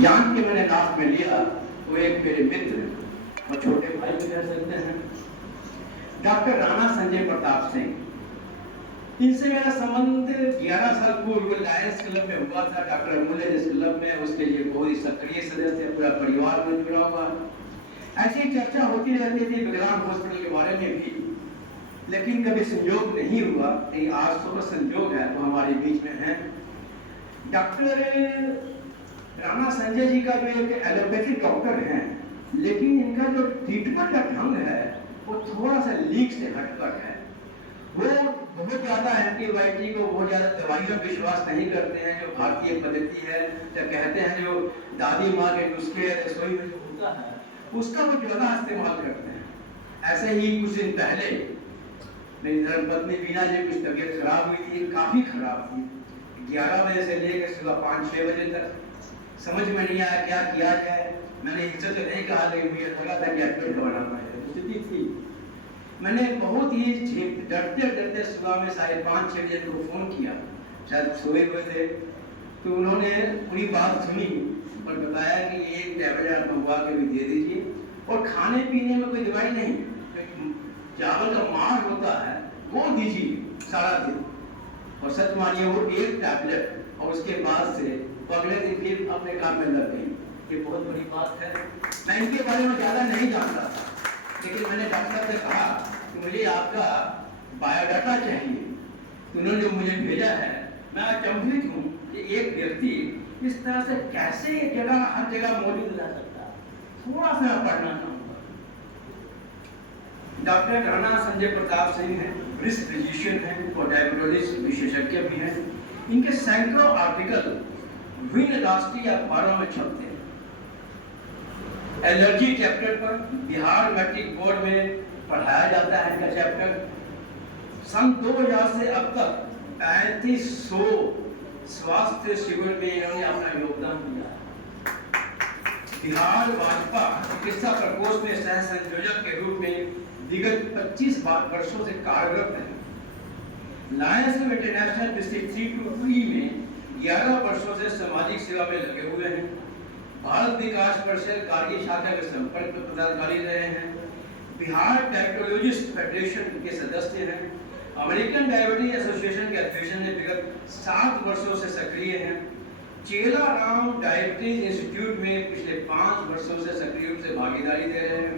जान के मैंने नाम में लिया, वो एक मेरे मित्र और छोटे भाई भी कह सकते हैं, डॉक्टर राणा संजय प्रताप सिंह। इनसे मेरा संबंध 11 साल पूर्व लायंस क्लब में हुआ था। डॉक्टर अमूल्य जिस क्लब में, उसके लिए बहुत ही सक्रिय सदस्य है, पूरा परिवार में जुड़ा हुआ। ऐसी चर्चा होती रहती थी विकलांग हॉस्पिटल के बारे में भी, लेकिन कभी संयोग नहीं हुआ। आज तो संयोग है, वो हमारे बीच में है। डॉक्टर राणा संजय जी का जो एक एलोपैथिक डॉक्टर हैं, लेकिन इनका जो ट्रीटमेंट का ढंग है वो थोड़ा सा लीक से हटकर है। वो बहुत ज्यादा एंटीबायोटिक को, बहुत ज्यादा दवाइयों पर विश्वास नहीं करते हैं। जो भारतीय पद्धति है, तो कहते हैं जो दादी माँ के नुस्खे रसोई में जो होता है उसका वो ज्यादा इस्तेमाल करते हैं। ऐसे ही कुछ दिन पहले मेरी धर्मपत्नी बीना जी की तबीयत खराब हुई थी, काफी खराब थी। 11 बजे से लेकर सुबह 5-6 बजे तक समझ में नहीं आया क्या किया जाए। मैंने इनसे तो नहीं कहा, लेकिन मुझे लगा था कि एडमिट करवाना है, स्थिति थी। मैंने बहुत ही डरते डरते सुबह में 5:30-6 बजे को फोन किया, शायद सोए हुए थे। तो उन्होंने पूरी बात सुनी और बताया कि एक टैबलेट आप मंगवा के भी दे दीजिए, और खाने पीने में कोई दवाई नहीं, चावल का मार होता है वो दीजिए सारा दिन। और सच मानिए वो एक टैबलेट, और उसके बाद से अगले दिन फिर अपने काम में लग गई। ये बहुत बड़ी बात है। मैं इनके बारे में ज्यादा नहीं जानता था, लेकिन मैंने डॉक्टर से कहा कि मुझे आपका बायोडाटा चाहिए। उन्होंने जो मुझे भेजा है, मैं अचंभित हूँ कि एक व्यक्ति इस तरह से कैसे हर जगह मौजूद रह सकता है। थोड़ा सा मैं पढ़ना चाहूँगा। डॉक्टर राणा संजय प्रताप सिंह हैं, रिस्क फिजिशियन हैं और डायबिटोलॉजिस्ट विशेषज्ञ भी हैं। इनके सैकड़ों आर्टिकल विभिन्न राष्ट्रीय अखबारों में छपते हैं। एलर्जी चैप्टर पर बिहार मैट्रिक बोर्ड में पढ़ाया जाता है इनका चैप्टर। सन 2000 से अब तक 3500 स्वास्थ्य शिविर में इन्होंने अपना योगदान दिया। बिहार भाजपा चिकित्सा प्रकोष्ठ में सह संयोजक के रूप में विगत 25 वर्षों से कार्यरत है। लायंस इंटरनेशनल डिस्ट्रिक्ट 3 में 11 वर्षों से सामाजिक सेवा में लगे हुए हैं। भारत विकास परिषद कार्य शाखा के संपर्क पदाधिकारी रहे हैं। बिहार डायबिटोलॉजिस्ट फेडरेशन के सदस्य हैं। अमेरिकन डायबिटीज एसोसिएशन के अध्यक्ष हैं, विगत 7 वर्षों से सक्रिय हैं। चेला राम डायबिटीज इंस्टीट्यूट में पिछले 5 वर्षों से सक्रिय रूप से भागीदारी दे रहे हैं।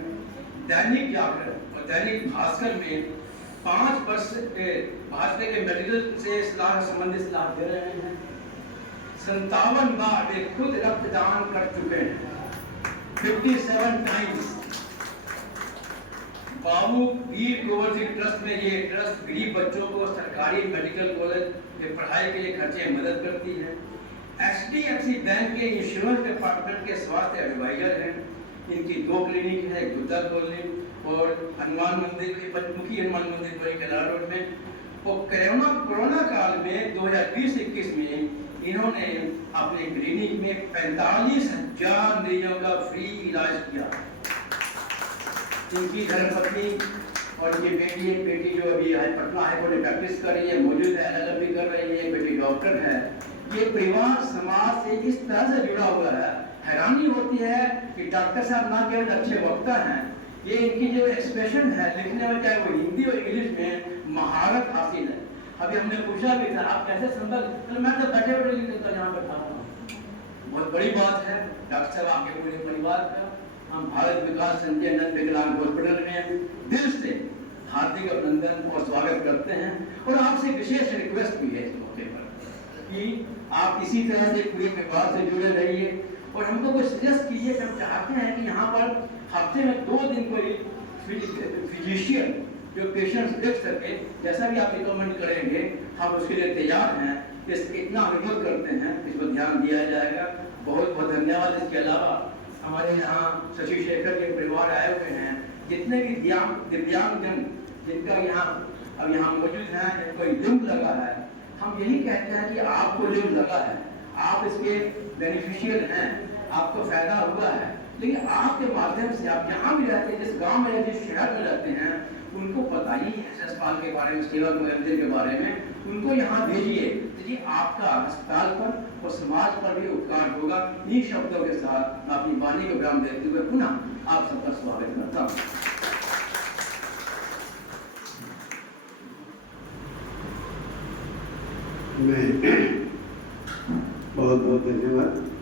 दैनिक जागरण और दैनिक भास्कर में 5 वर्ष भाजपा के मेडिकल से सलाह संबंधित सलाह दे रहे हैं। 57 बार वे खुद रक्तदान कर चुके हैं, 57 टाइम्स। बाबू वीर कुंवर सिंह ट्रस्ट में, ये ट्रस्ट गरीब बच्चों को सरकारी मेडिकल कॉलेज में पढ़ाई के लिए खर्चे मदद करती है। HDFC बैंक के इंश्योरेंस डिपार्टमेंट के स्वास्थ्य एडवाइजर हैं। इनकी 2 क्लिनिक है, गुद्दा कॉलोनी और हनुमान मंदिर, पंचमुखी हनुमान मंदिर पर कलार रोड में। और कोरोना काल में 2020-21 में इन्होंने अपने क्लिनिक में 45,000 मरीजों का फ्री इलाज किया। इनकी धर्मपत्नी और ये बेटी, एक बेटी जो अभी पटना हाईकोर्ट में प्रैक्टिस कर रही है, मौजूद है, LLM भी कर रही है, बेटी डॉक्टर है। ये परिवार समाज से इस तरह से जुड़ा हुआ है, हैरानी होती है कि डॉक्टर साहब ना केवल अच्छे वक्ता हैं, ये इनकी जो एक्सप्रेशन है लिखने में, चाहे वो हिंदी और इंग्लिश में, महारत हासिल है। अभी हमने पूछा भी था आप कैसे संभल, तो मैं तो बैठे बैठे लिख देता यहाँ बैठा हूँ। बहुत बड़ी बात है डॉक्टर साहब आपके पूरे परिवार का। हम भारत विकास संजय नंद विकलांग हॉस्पिटल में दिल से हार्दिक अभिनंदन और स्वागत करते हैं। और आपसे विशेष रिक्वेस्ट भी है इस मौके पर कि आप इसी तरह से पूरे परिवार से जुड़े रहिए और हमको कुछ सजेस्ट कीजिए। हम चाहते हैं कि यहाँ पर हफ्ते में 2 दिन कोई फिजिशियन जो पेशेंट्स देख सके, जैसा भी आप रिकमेंड करेंगे हम उसके लिए तैयार हैं। इतना अनुरोध करते हैं, इस पर ध्यान दिया जाएगा। बहुत बहुत धन्यवाद। इसके अलावा हमारे यहाँ शशि शेखर के परिवार आए हुए हैं, जितने भी दिव्यांगजन जिनका यहाँ मौजूद हैं, कोई लिंक लगा है, हम यही कहते हैं कि आपको लिंक लगा है, आप इसके बेनिफिशियल हैं, आपको फायदा हुआ है, लेकिन आपके माध्यम से आप जहाँ भी रहते हैं, जिस गांव में रहते हैं, जिस शहर में रहते हैं, उनको बताइए यशपाल के बारे में, सेवक मंदिर के बारे में, उनको यहाँ भेजिए। तो जी आपका अस्पताल पर और समाज पर भी उपकार होगा। इन शब्दों के साथ मैं अपनी वाणी को विराम देते हुए पुनः आप सबका स्वागत करता हूँ। मैं बहुत बहुत धन्यवाद।